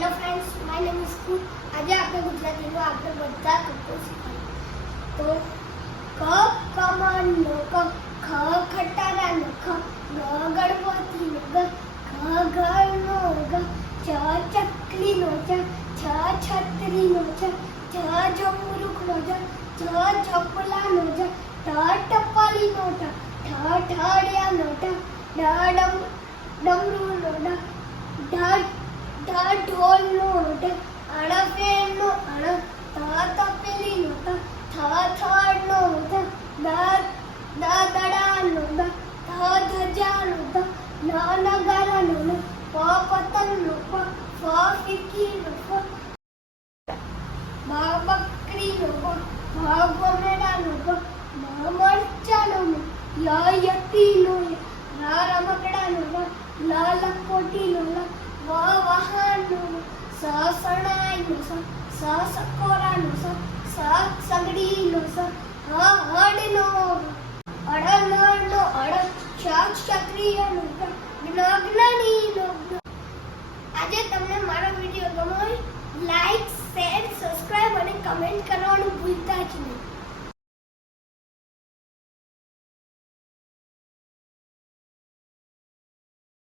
Hello friends, my name is કુ. આજે આપણે ગુજરાતીમાં આપણે બધા કપો શીખીએ. તો ક કમળનો ક, ખ ખટારાનો ખ, ગ ગણપતિનો ગ, ઘ ઘરનો ઘ, ચ ચકલીનો ચ, છ છત્રીનો છ, જ જમરૂખનો જ, ચપલાનો જ, ટપાલીનો ટ, ઠળિયાનો ઠ, ડમરૂનો ઢ, ઢોલનો ઢ, અણફેરનો અણ, તપેલીનો ત, થળનો થ, દડાનો દ, ધજાનો ધ, નગારાનો ન, પતંગનો પ, ફીકીનો ફ, બકરીનો બ, ગોમેડાનો ગ, મરચાનો મ, યતીનો ય, રમકડાનો ર, લખોટીનો લ, વાહનનો સ, શરણાઈનો સ, સકોરાનો સ, સગડીનો સ, હળનો અડનળનો અડ, ક્ષત્રિયનો જ્ઞાનીનો. આજે તમને મારો વિડીયો ગમ્યો હોય લાઈક, શેર, સબસ્ક્રાઇબ અને કમેન્ટ કરવાનું ભૂલતા જ નહીં.